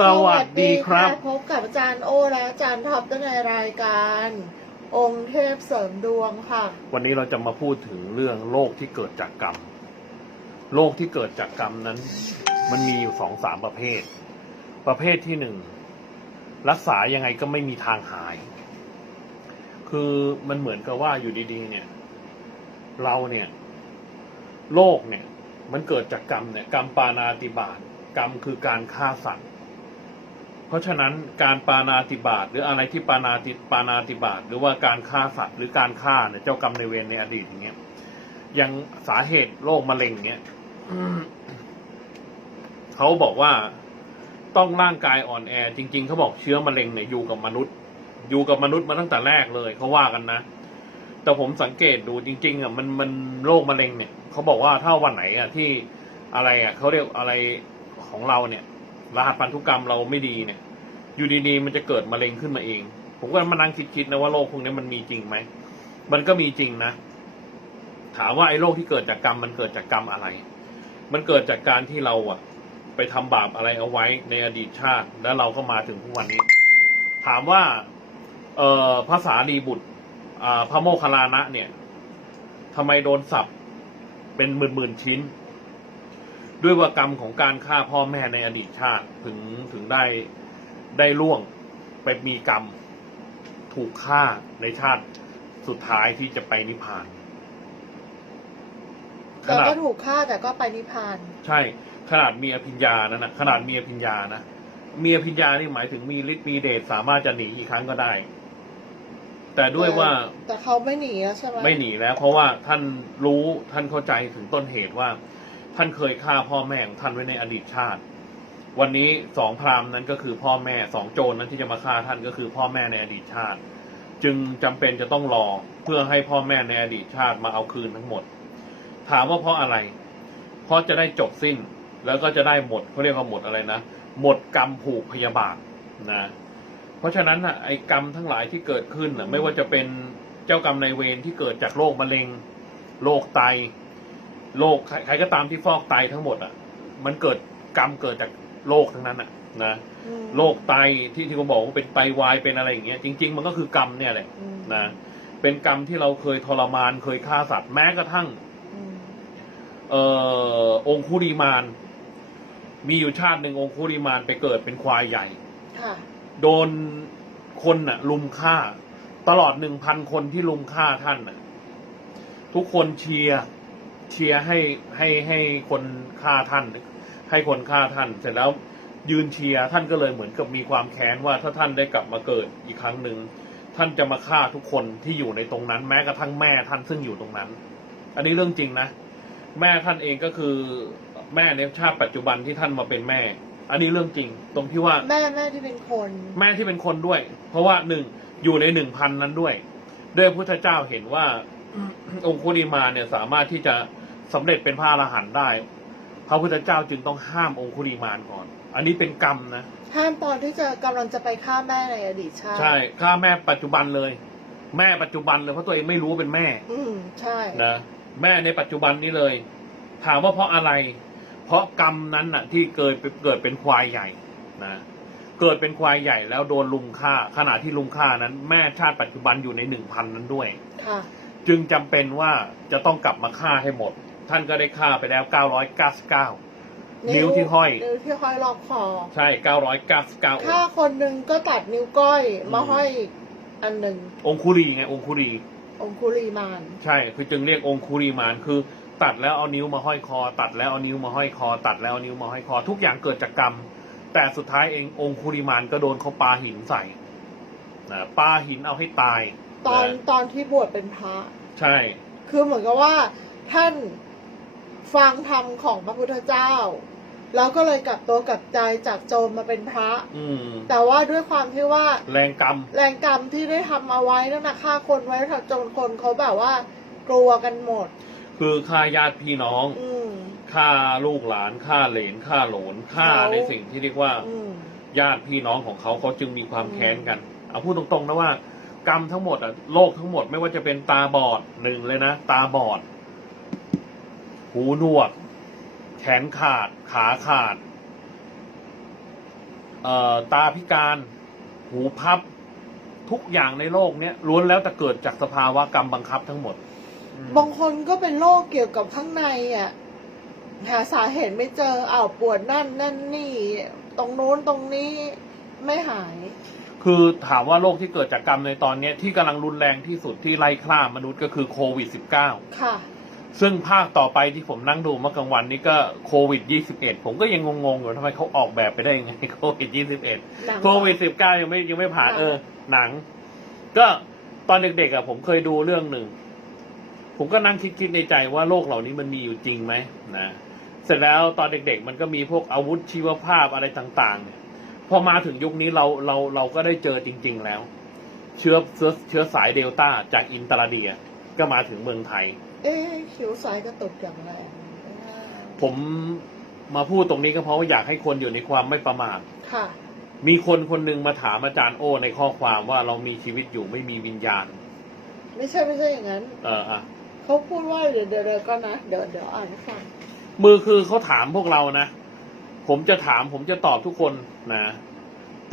สวัสดีครับะพบกับอาจารย์โอและอาจารย์ท็อปในรายการ องค์เทพเสริมดวงค่ะ วันนี้เราจะมาพูดถึงเรื่องโรคที่เกิดจากกรรมโรคที่เกิดจากกรรมนั้น มันมีอยู่สองสามประเภท ประเภทที่หนึ่งรักษายังไงก็ไม่มีทางหาย คือมันเหมือนกับว่าอยู่ดีๆ เนี่ย เราเนี่ยโรคเนี่ย มันเกิดจากกรรมเนี่ย กรรมปานาติบาตกรรมคือการฆ่าสัตว์เพ ราะฉะนั้นการปานาติบาตหรืออะไรที่ปานาติปานาติบาตหรือว่าการฆ่าสัตว์หรือการฆ่าเนี่ยเจ้ากรรมในเวรในอดีตอย่างเงี้ยยังสาเหตุโรคมะเร็งเนี้ยเขาบอกว่าต้องร่างกายอ่อนแอ จริง ๆเขาบอกเชื้อมะเร็งเนี่ยอยู่กับมนุษย์ อยู่กับมนุษย์มาตั้งแต่แรกเลยเขาว่ากันนะแต่ผมสังเกตดูจริง ๆอะมันมันโรคมะเร็งเนี่ยเขาบอกว่าถ้าวันไหนอะที่อะไรอะเขาเรียกอะไรของเราเนี่ยรหัสพันธุกรรมเราไม่ดีเนี่ย อยู่ดีๆมันจะเกิดมะเร็งขึ้นมาเอง ผมก็มานั่งคิดๆนะว่าโรคพวกนี้มันมีจริงไหมมันก็มีจริงนะ ถามว่าไอ้โรคที่เกิดจากกรรมมันเกิดจากกรรมอะไร มันเกิดจากการที่เราอะไปทำบาปอะไรเอาไว้ในอดีตชาติ แล้วเราก็มาถึงทุกวันนี้ ถามว่า เอ่อภาษาลีบุตรอพระโมคคัลลานะ เนี่ยทำไมโดนสับเป็นหมื่นๆชิ้น ด้วยว่ากรรมของการฆ่าพ่อแม่ในอดีตชาติถึงถึงได้ ได้ล่วงไปมีกรรม ถูกฆ่าในชาติสุดท้ายที่จะไปนิพพานขแต่นาดก็ถูกฆ่าแต่ก็ไปนิพพาน ใช่ ขนาดมีอภิญญานะนะขนาดมีอภิญญานะมีอภิญญานี่หมายถึงมีฤทธิ์มีเดชสามารถจะหนีอีกครั้งก็ได้ แต่ด้วยว่า แต่เขาไม่หนีอะใช่ไหมไม่หนีแล้ว เพราะว่าท่านรู้ท่านเข้าใจถึงต้นเหตุว่า ท่านเคยฆ่าพ่อแม่ของท่านไว้ในอดีตชาติ วันนี้สองพราหมณ์นั้นก็คือพ่อแม่สองโจรนั้นที่จะมาฆ่าท่านก็คือพ่อแม่ในอดีตชาติ จึงจำเป็นจะต้องรอเพื่อให้พ่อแม่ในอดีตชาติมาเอาคืนทั้งหมด ถามว่าเพราะอะไร เพราะจะได้จบสิ้นแล้วก็จะได้หมดเขาเรียกว่าหมดอะไรนะ หมดกรรมผูกพยาบาทนะ เพราะฉะนั้นน่ะไอ้กรรมทั้งหลายที่เกิดขึ้นน่ะไม่ว่าจะเป็นเจ้ากรรมในเวรที่เกิดจากโรคมะเร็งโรคไตโรคใครใครก็ตามที่ฟอกไตทั้งหมดอะ มันเกิดกรรมเกิดจาก โรคทั้งนั้นอะนะอืมโรคไตที่ที่เขาบอกว่าเป็นไตวายเป็นอะไรอย่างเงี้ยจริง ๆ มันก็คือกรรมเนี่ยแหละอืมนะเป็นกรรมที่เราเคยทรมานเคยฆ่าสัตว์แม้กระทั่งอืมเอ่อองคุริมาน มีอยู่ชาติหนึ่งองคุริมานไปเกิดเป็นควายใหญ่ค่ะโดนคนน่ะ ลุมฆ่า ตลอดหนึ่งพันคนที่ลุมฆ่าท่านน่ะ ทุกคนเชียร์เชียร์ให้ให้ให้คนฆ่าท่าน ให้คนฆ่าท่าน เสร็จแล้วยืนเชียร์ท่านก็เลยเหมือนกับมีความแค้นว่าถ้าท่านได้กลับมาเกิดอีกครั้งหนึ่งท่านจะมาฆ่าทุกคนที่อยู่ในตรงนั้น แม้กระทั่งแม่ท่านซึ่งอยู่ตรงนั้น อันนี้เรื่องจริงนะ แม่ท่านเองก็คือแม่ในชาติปัจจุบันที่ท่านมาเป็นแม่ อันนี้เรื่องจริง ตรงที่ว่าแม่แม่ที่เป็นคน แม่ที่เป็นคนด้วย เพราะว่าหนึ่งอยู่ในหนึ่งพันนั้นด้วยด้วยพระพุทธเจ้าเห็นว่าองคุลิมาเนี่ยสามารถที่จะสำเร็จเป็นพระอรหันต์ได้ พระพุทธเจ้าจึงต้องห้ามองคุลิมานก่อน อันนี้เป็นกรรมนะ ห้ามตอนที่จะกำลังจะไปฆ่าแม่ในอดีตชาติใช่ฆ่าแม่ปัจจุบันเลย แม่ปัจจุบันเลยเพราะตัวเองไม่รู้ว่าเป็นแม่ อืมใช่นะแม่ในปัจจุบันนี้เลย ถามว่าเพราะอะไร เพราะกรรมนั้นน่ะ ที่เกิดเกิดเป็นควายใหญ่นะเกิดเป็นควายใหญ่แล้วโดนลุมฆ่า ขณะที่ลุมฆ่านั้น แม่ชาติปัจจุบันอยู่ในหนึ่งพันนั้นด้วย ค่ะ จึงจำเป็นว่าจะต้องกลับมาฆ่าให้หมด ท่านก็ได้ฆ่าไปแล้ว 999 นิ้วที่ห้อย นิ้วที่ห้อยรอบคอ ใช่ 999ถ้าคนหนึ่งก็ตัดนิ้วก้อยมาอืมห้อยอันหนึ่ง องคุรีไง องคุรี องคุลีมาน ใช่ คือจึงเรียกองคุริมานคือ ตัดแล้วเอานิ้วมาห้อยคอ ตัดแล้วเอานิ้วมาห้อยคอ ตัดแล้วเอานิ้วมาห้อยคอ ทุกอย่างเกิดจากกรรม แต่สุดท้ายเององคุริมานก็โดนเขาปาหินใส่นะปาหินเอาให้ตาย ตอนนะตอนที่บวชเป็นพระ ใช่ คือเหมือนกับว่าท่าน ฟังธรรมของพระพุทธเจ้า แล้วก็เลยกลับตัวกลับใจจากโจรมาเป็นพระ อืม แต่ว่าด้วยความที่ว่า แรงกรรม แรงกรรมที่ได้ทำเอาไว้นั่นนะฆ่าคนไว้จนคนเขาแบบว่า กลัวกันหมด คือฆ่าญาติพี่น้องอืม ฆ่าลูกหลานฆ่าเหลนฆ่าโหลนฆ่าเขา ในสิ่งที่เรียกว่าอืม ญาติพี่น้องของเขาเขาจึงมีความอืมแค้นกันเอาพูดตรงๆนะว่า กรรมทั้งหมดอะโลกทั้งหมดไม่ว่าจะเป็นตาบอดหนึ่งเลยนะ ตาบอด หูหนวก แขนขาด ขาขาดเอ่อตาพิการ หูพับ ทุกอย่างในโลกเนี้ยล้วนแล้วแต่เกิดจากสภาวะกรรมบังคับทั้งหมดอืมบางคนก็เป็นโรคเกี่ยวกับข้างในอะ หาสาเหตุไม่เจออ้าวปวดนั่นนั่นนี่ ตรงนู้นตรงนี้ไม่หาย คือถามว่าโรคที่เกิดจากกรรมในตอนเนี้ยที่กำลังรุนแรงที่สุดที่ไล่ฆ่ามนุษย์ก็คือโควิด -19 ค่ะ ซึ่งภาคต่อไปที่ผมนั่งดูเมื่อกลางวันนี้ก็โควิด 21 ผมก็ยังงงๆอยู่ทำไมเขาออกแบบไปได้ยังไงโควิด 21หนังโควิด 19 ยังไม่ยังไม่ผ่านค่ะเออ หนัง ก็ตอนเด็กๆอะผมเคยดูเรื่องหนึ่ง ผมก็นั่งคิดๆในใจว่าโลกเหล่านี้มันมีอยู่จริงไหมนะเสร็จแล้วตอนเด็ก ๆ มันก็มีพวกอาวุธชีวภาพอะไรต่างๆเนี่ยพอมาถึงยุคนี้เราเราเราก็ได้เจอจริง ๆ แล้ว เชื้อเชื้อเชื้อสายเดลต้าจากอินเตอร์เดียก็มาถึงเมืองไทย เอ๊ะคิ้วซ้ายกระตุกอย่างแรงผมมาพูดตรงนี้ก็เพราะว่าอยากให้คนอยู่ในความไม่ประมาท ค่ะ มีคนคนหนึ่งมาถามอาจารย์โอในข้อความว่าเรามีชีวิตอยู่ไม่มีวิญญาณ ไม่ใช่ไม่ใช่อย่างนั้น เอออะเขาพูดว่าเดี๋ยวเดี๋ยวเดี๋ยวก็นะ เดี๋ยวเดี๋ยวอ่านให้ฟังมือคือเขาถามพวกเรานะ ผมจะถามผมจะตอบทุกคนนะ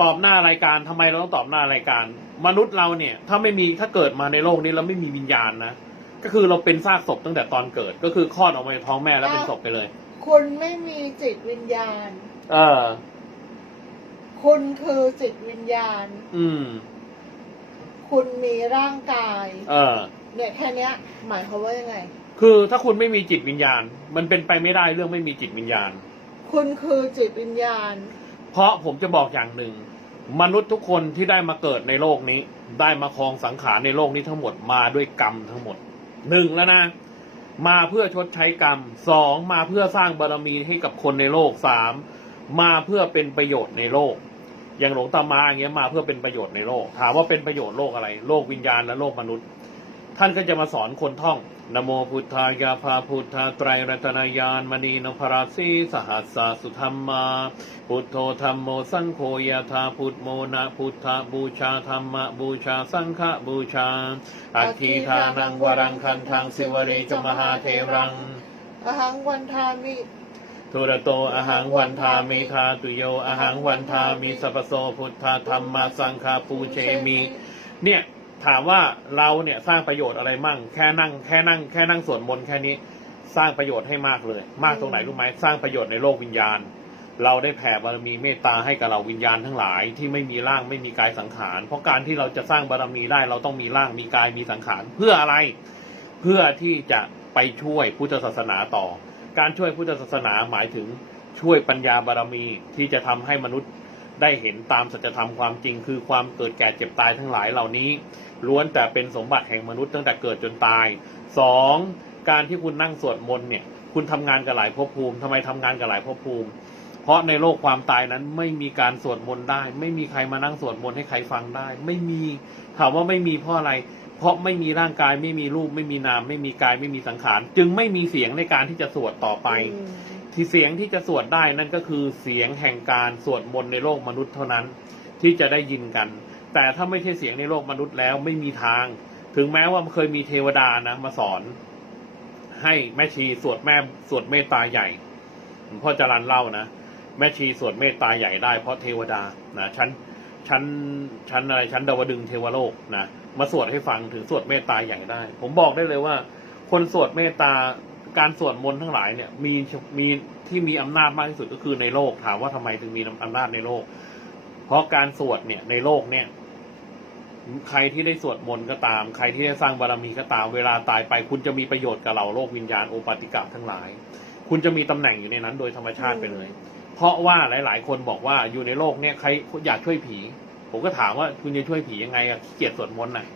ตอบหน้ารายการทำไมเราต้องตอบหน้ารายการ มนุษย์เราเนี่ย ถ้าไม่มีถ้าเกิดมาในโลกนี้เราไม่มีวิญญาณนะ ก็คือเราเป็นซากศพตั้งแต่ตอนเกิด ก็คือคลอดออกมาในท้องแม่แล้วเป็นศพไปเลย คุณไม่มีจิตวิญญาณ เออ คุณคือจิตวิญญาณ อืม คุณมีร่างกาย เออ เนี่ยแค่เนี้ย หมายความว่ายังไง คือถ้าคุณไม่มีจิตวิญญาณ มันเป็นไปไม่ได้เรื่องไม่มีจิตวิญญาณ คุณคือจิตวิญญาณ เพราะผมจะบอกอย่างหนึ่ง มนุษย์ทุกคนที่ได้มาเกิดในโลกนี้ ได้มาครองสังขารในโลกนี้ทั้งหมดมาด้วยกรรมทั้งหมด หนึ่งแล้วนะ มาเพื่อชดใช้กรรมสองมาเพื่อสร้างบารมีให้กับคนในโลกสามมาเพื่อเป็นประโยชน์ในโลก อย่างหลวงตามาอย่างเงี้ยมาเพื่อเป็นประโยชน์ในโลก ถามว่าเป็นประโยชน์โลกอะไร โลกวิญญาณและโลกมนุษย์ ท่านก็จะมาสอนคนท่องนโมพุทธายาภาพุทธาไตรรัตนายานมณีนพราสีสหัสสาสุธรรมา พุทโธธรรมโมสังโฆยะธาพุทโมนะพุทธบูชาธรรมบูชาสังฆบูชา อัคคีทานังวรังคันทังสิวรีจมหาเทรัง อหังวันทามิทุระโตอหังวันทามิทาตุโยอหังวันทามิสัพพโสพุทธาธรรมสังฆาปูเชมิ เนี่ย ถามว่าเราเนี่ยสร้างประโยชน์อะไรมั่ง แค่นั่งแค่นั่งแค่นั่งสวดมนต์แค่นี้สร้างประโยชน์ให้มากเลย มากตรงไหนรู้ไหมสร้างประโยชน์ในโลกวิญญาณ เราได้แผ่บารมีเมตตาให้กับเราวิญญาณทั้งหลายที่ไม่มีร่างไม่มีกายสังขาร เพราะการที่เราจะสร้างบารมีได้เราต้องมีร่างมีกายมีสังขาร เพื่ออะไร เพื่อที่จะไปช่วยพุทธศาสนาต่อ การช่วยพุทธศาสนาหมายถึงช่วยปัญญาบารมีที่จะทำให้มนุษย์ได้เห็นตามสัจธรรมความจริงคือความเกิดแก่เจ็บตายทั้งหลายเหล่านี้ ล้วนแต่เป็นสมบัติแห่งมนุษย์ตั้งแต่เกิดจนตายสองการที่คุณนั่งสวดมนต์เนี่ย คุณทำงานกับหลายภพภูมิทำไมทำงานกับหลายภพภูมิ เพราะในโลกความตายนั้นไม่มีการสวดมนต์ได้ ไม่มีใครมานั่งสวดมนต์ให้ใครฟังได้ ไม่มีถามว่าไม่มีเพราะอะไร เพราะไม่มีร่างกายไม่มีรูป ไม่มีนาม ไม่มีกายไม่มีสังขาร จึงไม่มีเสียงในการที่จะสวดต่อไปอืมที่เสียงที่จะสวดได้นั่นก็คือเสียงแห่งการสวดมนต์ในโลกมนุษย์เท่านั้น ที่จะได้ยินกัน แต่ถ้าไม่ใช่เสียงในโลกมนุษย์แล้วไม่มีทาง ถึงแม้ว่าเคยมีเทวดานะมาสอน ให้แม่ชีสวดแม่สวดเมตตาใหญ่หลวงพ่อจรันเล่านะแม่ชีสวดเมตตาใหญ่ได้เพราะเทวดานะชั้นชั้นชั้นอะไรชั้นดาวดึงเทวโลกนะมาสวดให้ฟังถึงสวดเมตตาใหญ่ได้ ผมบอกได้เลยว่า คนสวดเมตตาการสวดมนต์ทั้งหลายเนี่ยมีมีที่มีอำนาจมากที่สุดก็คือในโลกถามว่าทำไมถึงมีอำนาจในโลก เพราะการสวดเนี่ยในโลกเนี่ย ใครที่ได้สวดมนต์ก็ตาม ใครที่ได้สร้างบารมีก็ตาม เวลาตายไป คุณจะมีประโยชน์กับเราโลกวิญญาณโอปาติกะทั้งหลาย คุณจะมีตำแหน่งอยู่ในนั้นโดยธรรมชาติไปเลย เพราะว่าหลาย ๆ คนบอกว่าอยู่ในโลกเนี่ยใครอยากช่วยผี ผมก็ถามว่าคุณจะช่วยผียังไงอะขี้เกียจสวดมนต์น่ะ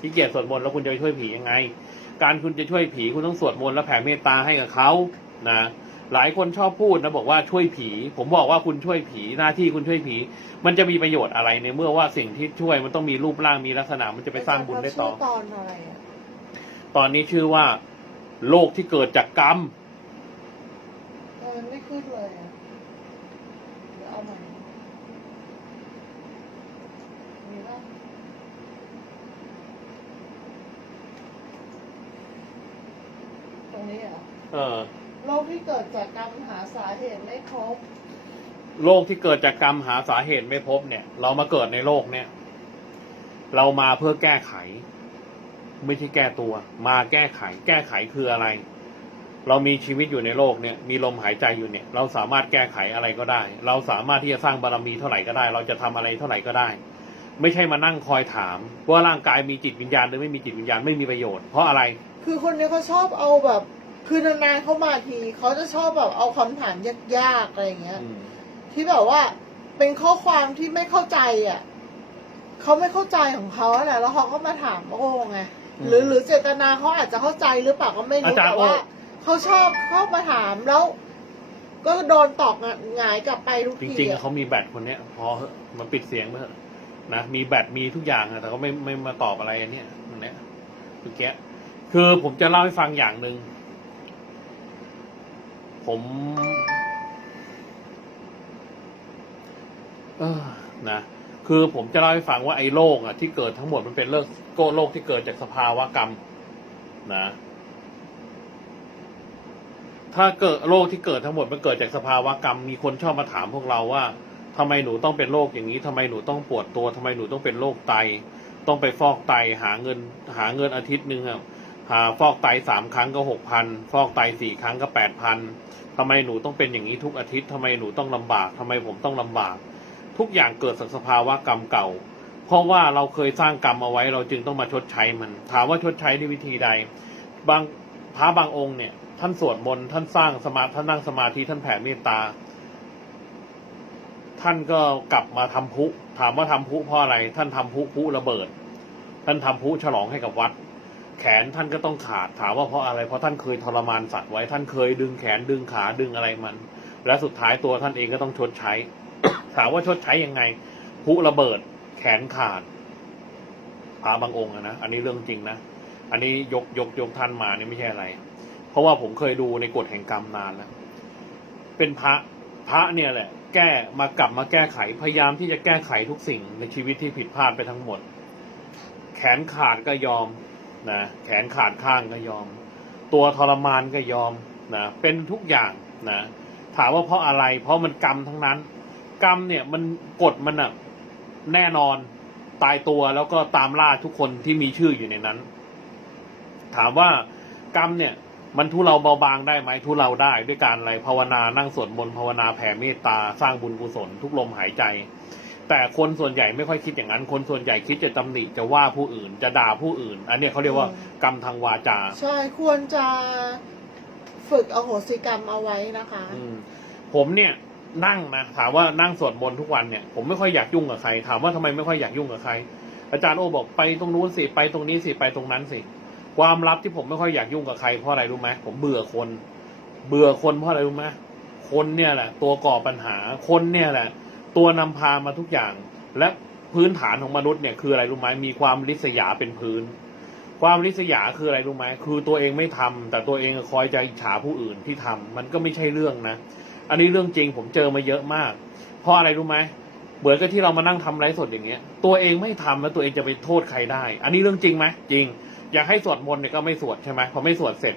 ขี้เกียจสวดมนต์แล้วคุณจะไปช่วยผียังไง การคุณจะช่วยผีคุณต้องสวดมนต์แล้วแผ่เมตตาให้กับเขานะ หลายคนชอบพูดนะบอกว่าช่วยผี ผมบอกว่าคุณช่วยผีหน้าที่คุณช่วยผี มันจะมีประโยชน์อะไรในเมื่อว่าสิ่งที่ช่วยมันต้องมีรูปร่างมีลักษณะมันจะไปสร้างบุญได้ต่อชื่ตอนอะไรอะตอนนี้ชื่อว่า โลกที่เกิดจากกรรม เออไม่ขึ้นเลยอะเดี๋ยวเอาใหม่มีปะตรงนี้เหรอ เออ โรคที่เกิดจากกรรมหาสาเหตุไม่พบโรคที่เกิดจากกรรมหาสาเหตุไม่พบเนี่ย เรามาเกิดในโลกเนี่ย เรามาเพื่อแก้ไข ไม่ใช่แก้ตัว มาแก้ไข แก้ไขคืออะไร เรามีชีวิตอยู่ในโลกเนี่ย มีลมหายใจอยู่เนี่ย เราสามารถแก้ไขอะไรก็ได้ เราสามารถที่จะสร้างบารมีเท่าไหร่ก็ได้ เราจะทำอะไรเท่าไหร่ก็ได้ ไม่ใช่มานั่งคอยถามว่าร่างกายมีจิตวิญญาณหรือไม่มีจิตวิญญาณไม่มีประโยชน์เพราะอะไร คือคนนี้เขาชอบเอาแบบ คือนานๆเขามาทีเขาจะชอบแบบเอาคำถามยากๆอะไรอย่างเงี้ยที่แบบว่าเป็นข้อความที่ไม่เข้าใจอะเขาไม่เข้าใจของเขาแหละแล้วเขาก็มาถามโอ้ไงอืมหรือหรือเจตนาเขาอาจจะเข้าใจหรือเปล่าก็ไม่รู้อาจารย์แต่ว่าโอ้ เขาชอบเข้ามาถามแล้ว ก็โดนตอกหงายกลับไปทุกจทีริง ๆอะ เขามีแบตคนเนี้ย พอเหอะมาปิดเสียงไปเถอะนะมีแบตมีทุกอย่างอะแต่เขาไม่ไม่มาตอบอะไรอันเนี้ยอันเนี้ยเมื่อกี้คือผมจะเล่าให้ฟังอย่างหนึ่ง ผมเออนะคือผมจะเล่าให้ฟังว่าไอ้โรคอะ ที่เกิดทั้งหมดมันเป็นเรื่องโกโรคที่เกิดจากสภาวะกรรม นะ ถ้าเกิดโรคที่เกิดทั้งหมดมันเกิดจากสภาวะกรรม มีคนชอบมาถามพวกเราว่าทำไมหนูต้องเป็นโรคอย่างนี้ทำไมหนูต้องปวดตัวทำไมหนูต้องเป็นโรคไต ต้องไปฟอกไตหาเงิน หาเงินอาทิตย์หนึ่งอะหา ฟอกไตสามครั้งก็หกพันฟอกไตสี่ครั้งก็แปดพันทำไมหนูต้องเป็นอย่างนี้ทุกอาทิตย์ทำไมหนูต้องลำบากทำไมผมต้องลำบาก ทุกอย่างเกิดจากสภาวะกรรมเก่า เพราะว่าเราเคยสร้างกรรมเอาไว้เราจึงต้องมาชดใช้มัน ถามว่าชดใช้ด้วยวิธีใด บางพระบางองค์เนี่ย ท่านสวดมนต์ท่านสร้างสมาท่านนั่งสมาธิท่านแผ่เมตตา ท่านก็กลับมาทำพุ ถามว่าทำพุเพราะอะไร ท่านทำพุพุระเบิด ท่านทำพุฉลองให้กับวัด แขนท่านก็ต้องขาดถามว่าเพราะอะไร เพราะท่านเคยทรมานสัตว์ไว้ท่านเคยดึงแขนดึงขาดึงอะไรมัน และสุดท้ายตัวท่านเองก็ต้องชดใช้ ถามว่าชดใช้ยังไงพุระเบิด แขนขาดพระบางองค์อะนะอันนี้เรื่องจริงนะอันนี้ยกยกยกท่านมานี่ไม่ใช่อะไร เพราะว่าผมเคยดูในกฎแห่งกรรมนานแล้วเป็นพระพระเนี่ยแหละ แก้มากลับมาแก้ไขพยายามที่จะแก้ไขทุกสิ่งในชีวิตที่ผิดพลาดไปทั้งหมด แขนขาดก็ยอม นะแขนขาดข้างก็ยอม ตัวทรมานก็ยอมนะเป็นทุกอย่างนะถามว่าเพราะอะไร เพราะมันกรรมทั้งนั้น กรรมเนี่ยมันกฎมันอะแน่นอนตายตัวแล้วก็ตามล่าทุกคนที่มีชื่ออยู่ในนั้น ถามว่ากรรมเนี่ย มันทุเราเบาบางได้ไหมทุเราได้ด้วยการอะไรภาวนานั่งสวดมนต์ภาวนาแผ่เมตตาสร้างบุญกุศลทุกลมหายใจ แต่คนส่วนใหญ่ไม่ค่อยคิดอย่างนั้น คนส่วนใหญ่คิดจะตำหนิจะว่าผู้อื่นจะด่าผู้อื่น อันเนี้ยเขาเรียกว่าอืมกรรมทางวาจาใช่ควรจะฝึกอโหสิกรรมเอาไว้นะคะ อืมผมเนี่ยนั่งนะถามว่านั่งสวดมนต์ทุกวันเนี่ยผมไม่ค่อยอยากยุ่งกับใคร ถามว่าทำไมไม่ค่อยอยากยุ่งกับใคร อาจารย์โอบอกไปตรงนู้นสิไปตรงนี้สิไปตรงนั้นสิ ความลับที่ผมไม่ค่อยอยากยุ่งกับใครเพราะอะไรรู้ไหมผมเบื่อคน เบื่อคนเพราะอะไรรู้ไหมคนเนี่ยแหละ ตัวก่อปัญหาคนเนี่ยแหละ ตัวนำพามาทุกอย่าง และพื้นฐานของมนุษย์เนี่ยคืออะไรรู้ไหมมีความริษยาเป็นพื้น ความริษยาคืออะไรรู้ไหมคือตัวเองไม่ทำแต่ตัวเองคอยจะอิจฉาผู้อื่นที่ทำมันก็ไม่ใช่เรื่องนะ อันนี้เรื่องจริงผมเจอมาเยอะมาก เพราะอะไรรู้ไหมเหมือนกับที่เรามานั่งทำไลฟ์สดอย่างเงี้ย ตัวเองไม่ทำแล้วตัวเองจะไปโทษใครได้ อันนี้เรื่องจริงไหมจริง อยากให้สวดมนต์เนี่ยก็ไม่สวดใช่ไหมพอไม่สวดเสร็จ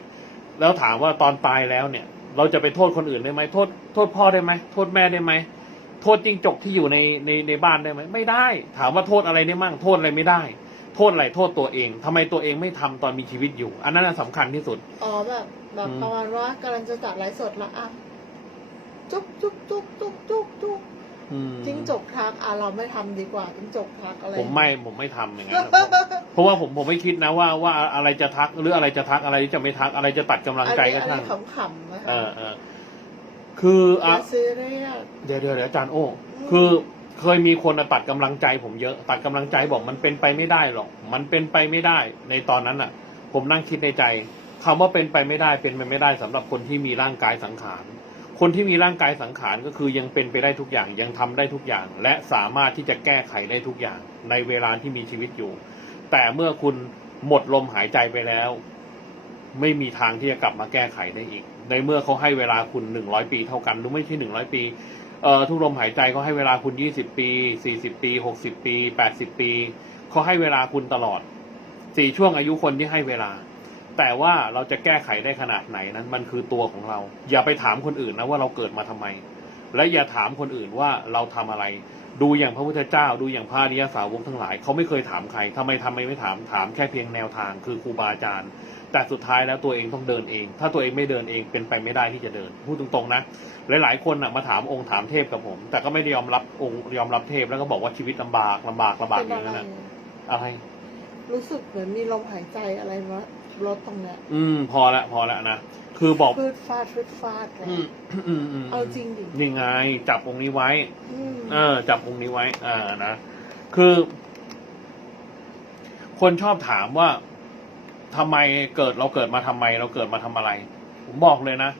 แล้วถามว่าตอนตายแล้วเนี่ย เราจะไปโทษคนอื่นได้ไหมโทษโทษพ่อได้ไหมโทษแม่ได้ไหม โทษจิ้งจกที่อยู่ในในในบ้านได้ไหมไม่ได้ ถามว่าโทษอะไรได้มั่งโทษอะไรไม่ได้ โทษอะไรโทษตัวเองทำไมตัวเองไม่ทำตอนมีชีวิตอยู่ อันนั้นนะสำคัญที่สุด อ๋อแบบแบบอืมประมาณว่ากำลังจะจัดไลฟ์สดแล้วอะจุ๊บจุ๊บจุ๊บจุ๊บจุ๊บจุ๊บอืมจิ้งจกทักอะเราไม่ทำดีกว่าจิ้งจกทักอะไรผมไม่ผมไม่ทำอย่างนั้นนะผมเพราะว่าผมผมไม่คิดนะว่าว่าอะไรจะทักหรืออะไรจะทักอะไรจะไม่ทักอะไรจะตัดกำลังใจก็อันช่างนี้ขำๆนะคะ เออเออ คืออย่าอะซีเรียส เดี๋ยวเดี๋ยวเดี๋ยวอาจารย์โอ้มคือเคยมีคนอะตัดกำลังใจผมเยอะ ตัดกำลังใจบอกมันเป็นไปไม่ได้หรอก มันเป็นไปไม่ได้ ในตอนนั้นอะ ผมนั่งคิดในใจคำว่าเป็นไปไม่ได้เป็นไปไม่ได้สำหรับคนที่มีร่างกายสังขาร คนที่มีร่างกายสังขารก็คือยังเป็นไปได้ทุกอย่างยังทำได้ทุกอย่าง และสามารถที่จะแก้ไขได้ทุกอย่าง ในเวลาที่มีชีวิตอยู่ แต่เมื่อคุณหมดลมหายใจไปแล้ว ไม่มีทางที่จะกลับมาแก้ไขได้อีก ในเมื่อเขาให้เวลาคุณหนึ่งร้อยปีเท่ากันหรือไม่ใช่หนึ่งร้อยปีเอ่อทุกลมหายใจเขาให้เวลาคุณยี่สิบปีสี่สิบปีหกสิบปีแปดสิบปีเขาให้เวลาคุณตลอดสี่ช่วงอายุคนที่ให้เวลา แต่ว่าเราจะแก้ไขได้ขนาดไหนนั้น มันคือตัวของเรา อย่าไปถามคนอื่นนะว่าเราเกิดมาทำไม และอย่าถามคนอื่นว่าเราทำอะไร ดูอย่างพระพุทธเจ้า ดูอย่างพระอริยสาวกทั้งหลายเขาไม่เคยถามใครทำไมทำไมไม่ถามถามแค่เพียงแนวทาง คือครูบาอาจารย์ แต่สุดท้ายแล้วตัวเองต้องเดินเอง ถ้าตัวเองไม่เดินเองเป็นไปไม่ได้ที่จะเดิน พูดตรงๆนะ หลายๆคนน่ะมาถามองค์ถามเทพกับผม แต่ก็ไม่ได้ยอมรับองค์ยอมรับเทพแล้วก็บอกว่าชีวิตลำบากลำบากลำบากเป็นอย่างอะไรนั้นนะอะไร รู้สึกเหมือนมีลมหายใจอะไรมารถตรงเนี้ย อืม พอละพอละนะคือบอกฟืดฟาดฟืดฟาดอะไรอืมอืมอืมเอาจริงดินี่ไง จับองค์นี้ไว้อืมเออ จับองค์นี้ไว้ อ่านะคือ คนชอบถามว่า ทำไมเกิดเราเกิดมาทำไม เราเกิดมาทำอะไร ผมบอกเลยนะ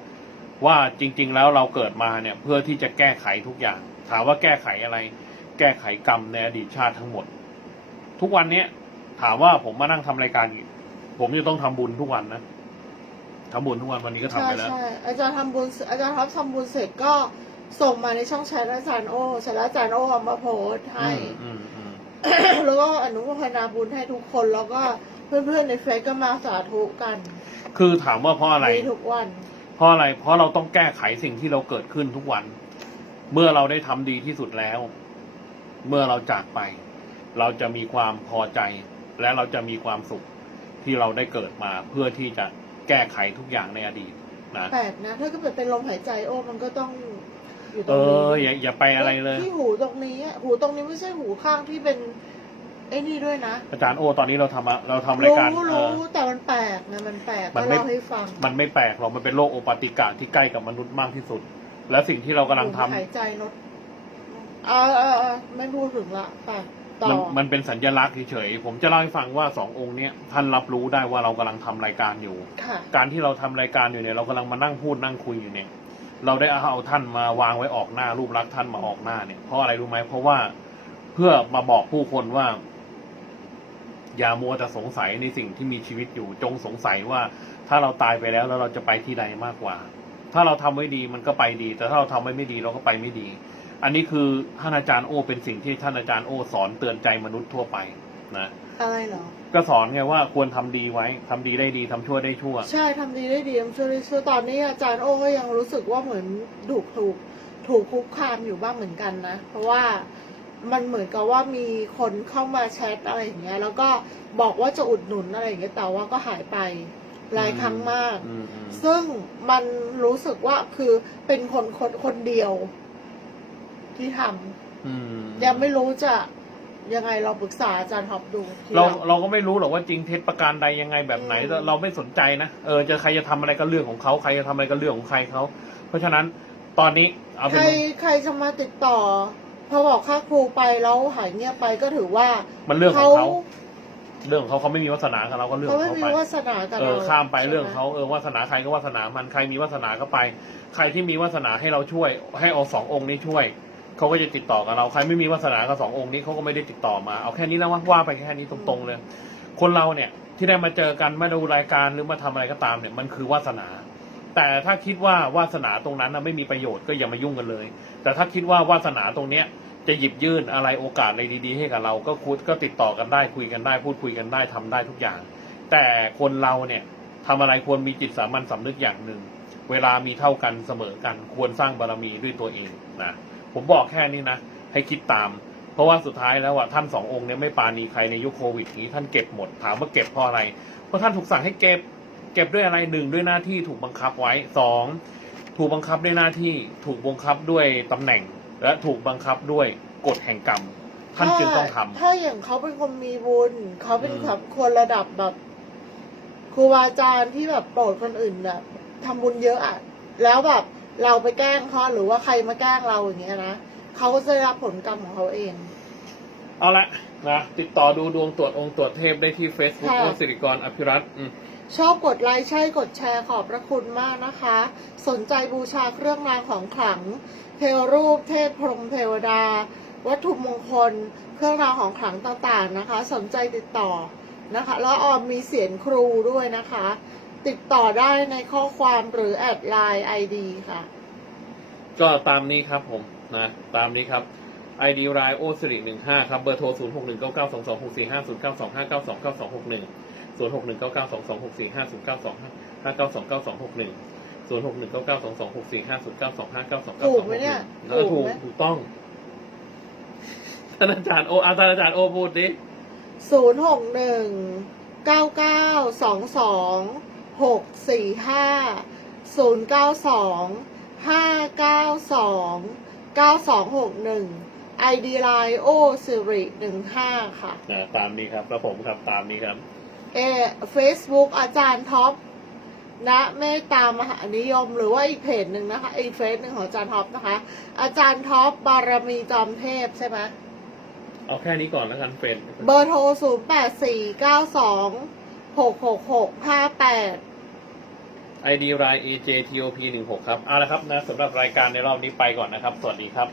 ว่าจริง ๆ แล้วเราเกิดมาเนี่ย เพื่อที่จะแก้ไขทุกอย่าง ถามว่าแก้ไขอะไร แก้ไขกรรมในอดีตชาติทั้งหมด ทุกวันเนี้ยถามว่าผมมานั่งทำรายการอยู่ผมจะต้องทำบุญทุกวันนะทำบุญทุกวันวันนี้ก็ทำใช่ไปแล้ว ใช่อาจารย์ทำบุญอาจารย์ทับทำบุญเสร็จก็ส่งมาในช่องแชทอาจารย์โอแชทอาจารย์โอเอามาโพสต์ให้ อืมอืมแล้วก็อนุโมทนาบุญให้ทุกคนแล้วก็ เพื่อนๆในเฟซก็มาสาธุกันคือถามว่าเพราะอะไร มีทุกวัน เพราะอะไร เพราะเราต้องแก้ไขสิ่งที่เราเกิดขึ้นทุกวัน เมื่อเราได้ทำดีที่สุดแล้ว เมื่อเราจากไป เราจะมีความพอใจ และเราจะมีความสุขที่เราได้เกิดมา เพื่อที่จะแก้ไขทุกอย่างในอดีตนะแปลกนะ ถ้าเกิดเป็นลมหายใจโอ้มันก็ต้องอยู่ตเอรงนี้ออย่าอย่าไปอะไรเลย ที่หูตรงนี้อะหูตรงนี้ไม่ใช่หูข้างที่เป็น ไอ้นี่ด้วยนะอาจารย์โอตอนนี้เราทำอะเราทำรายการรู้เอรู้อ แต่มันแปลกนะมันแปลกมัก็นไม่ เล่าให้ฟังมันไม่แปลกหรอกมันเป็นโรคโอปาติกะที่ใกล้กับมนุษย์มากที่สุด และสิ่งที่เรากำลังทำ หายใจลดเออเออเออไม่พูดถึงละแต่ต่อมันมันเป็นสัญลักษณ์เฉยๆ ผมจะเล่าให้ฟังว่าสององค์เนี้ยท่านรับรู้ได้ว่าเรากำลังทำรายการอยู่ ค่ะ การที่เราทำรายการอยู่เนี่ยเรากำลังมานั่งพูดนั่งคุยอยู่เนี่ย เราได้เอาท่านมาวางไว้ออกหน้ารูปลักษณ์ท่านมาออกหน้าเนี่ยเพราะอะไรรู้ไหมเพราะว่าเพื่อมาบอกผู้คนว่า อย่ามัวแต่สงสัยในสิ่งที่มีชีวิตอยู่จงสงสัยว่าถ้าเราตายไปแล้วแล้วเราจะไปที่ใดมากกว่า ถ้าเราทำไว้ดีมันก็ไปดี แต่ถ้าเราทำไว้ไม่ดีเราก็ไปไม่ดี อันนี้คือท่านอาจารย์โอ เป็นสิ่งที่ท่านอาจารย์โอสอนเตือนใจมนุษย์ทั่วไปนะอะไรเหรอก็สอนไงว่าควรทำดีไว้ทำดีได้ดีทำชั่วได้ชั่ว ใช่ทำดีได้ดีทำชั่วได้ชั่วตอนนี้อาจารย์โอ้ก็ยังรู้สึกว่าเหมือนถูกถูกถูกคุกคามอยู่บ้างเหมือนกันนะ เพราะว่า มันเหมือนกับว่ามีคนเข้ามาแชทอะไรอย่างเงี้ย แล้วก็บอกว่าจะอุดหนุนอะไรอย่างเงี้ยแต่ว่าก็หายไปหลายครั้งมาก อืมอืมซึ่งมันรู้สึกว่าคือเป็นคนคนคนเดียว ที่ทำอืมยังไม่รู้จะยังไงเราปรึกษาอาจารย์ท็อปดูทีหเราลัง เราก็ไม่รู้หรอกว่าจริงเท็จประการใดยังไงแบบไหนอืมแต่เราไม่สนใจนะเออจะใครจะทำอะไรก็เรื่องของเขาใครจะทำอะไรก็เรื่องของใครเขาเพราะฉะนั้นตอนนี้เอาเป็ใครน ใครจะมาติดต่อพ อบอกค่าครูไปแล้วหายเงียบไปก็ถือว่ามันเรื่องของเขาเรื่องของเขาเขาไม่มีวาสนากับเราก็เรื่องขเขาองไม่เขามีไปวาสนากับเอเราอข้ามไปใช่หเรื่องเขาเออวาสนาใครก็วาสนามันใครมีวาสนาก็ไป ใครที่มีวาสนาให้เราช่วย ให้เอาสององค์นี้ช่วยเขาก็จะติดต่อกับเราใครไม่มีวาสนากับสององค์นี้เขาก็ไม่ได้ติดต่อมาเอาแค่นี้แล้วว่าว่าไปแค่นี้ตรงๆเลย คนเราเนี่ยที่ได้มาเจอกันมาดูรายการหรือมาทำอะไรก็ตามเนี่ยมันคือวาสนา แต่ถ้าคิดว่าวาสนาตรงนั้นนะไม่มีประโยชน์ก็อย่ามายุ่งกันเลย แต่ถ้าคิดว่าวาสนาตรงเนี้ย จะหยิบยื่นอะไรโอกาสอะไรดีๆ ให้กับเรา ก็คุยก็ติดต่อกันได้คุยกันได้ พูดคุยกันได้ทำได้ทุกอย่าง แต่คนเราเนี่ยทำอะไรควรมีจิตสามัญสำนึกอย่างหนึ่ง เวลามีเท่ากันเสมอกัน ควรสร้างบารมีด้วยตัวเองนะผมบอกแค่นี้นะ ให้คิดตาม เพราะว่าสุดท้ายแล้วอะท่านสององค์เนี่ยไม่ปาณีใครในยุคโควิดนี้ท่านเก็บหมดถามว่าเก็บเพราะอะไร เพราะท่านถูกสั่งให้เก็บ เก็บด้วยอะไรหนึ่งด้วยหน้าที่ถูกบังคับไว้สองถูกบังคับด้วยหน้าที่ถูกบังคับด้วยตำแหน่ง และถูกบังคับด้วยกฎแห่งกรรม ท่านจึงต้องทำ ถ้าอย่างเขาเป็นคนมีบุญเขาเป็นอืม แบบคนระดับแบบครูบาอาจารย์ที่แบบโปรดคนอื่นแบบทำบุญเยอะอะแล้วแบบเราไปแกล้งเขาหรือว่าใครมาแกล้งเราอย่างเงี้ยนะเขาก็จะได้รับผลกรรมของเขาเอง เอาละนะติดต่อดูดวงตรวจองค์ตรวจเทพได้ที่ Facebook ค่ะโอสิริกรอภิรัตน์อืม ชอบกดไลค์ใช่กดแชร์ขอบพระคุณมากนะคะ สนใจบูชาเครื่องรางของขลัง เทวรูปเทพพรหมเทวดา วัตถุมงคล เครื่องรางของขลังต่างๆนะคะ สนใจติดต่อนะคะ แล้วออมมีเสียงครูด้วยนะคะ ติดต่อได้ในข้อความหรือแอดไลน์ไอดีค่ะ ก็ตามนี้ครับผมนะตามนี้ครับ ID รายโอสิริหนึ่งห้าครับเบอร์โทรศูนย์หกหนึ่งเก้าเก้าสองสองหกสี่ห้าศูนย์เก้าสองห้าเก้าสองเก้าสองหกหนึ่ง ศูนย์หกหนึ่งเก้าเก้าสองสองหกสี่ห้าศูนย์เก้าสองห้าเก้าสองเก้าสองหกหนึ่งศูนย์หกหนึ่งเก้าเก้าสองสองหกสี่ห้าศูนย์เก้าสองห้าเก้าสองเก้าถูสกองไหมเนี่ยแล้วถูถูกกไหมถูกต้องท่านอาจารย์โออาจารย์อาจารย์โอพูดดิศูนย์หกหนึ่งเก้าเก้าสองสองหกสี่ห้าศูนย์เก้าสองห้าเก้าสองเก้าสองหกหนึ่งไอดีไลน์โอสิริหนึ่งห้าค่ะอ่าตามนี้ครับ แล้วผมครับ ตามนี้ครับ เอเฟซบุ๊กอาจารย์ท็อปนะเมตตามหานิยมหรือว่าอีกเพจหนึ่งนะคะอีกเฟซหนึ่งของอาจารย์ท็อปนะคะ อาจารย์ท็อปบารมีจอมเทพใช่ไหมเอาแค่นี้ก่อนแล้วกันเฟรนเบอร์โทร0 8 4 9 2 6 6 6 5 8ไอดีราย AJTOP หนึ่งหกครับ เอาละครับนะสำหรับรายการในรอบนี้ไปก่อนนะครับ สวัสดีครับ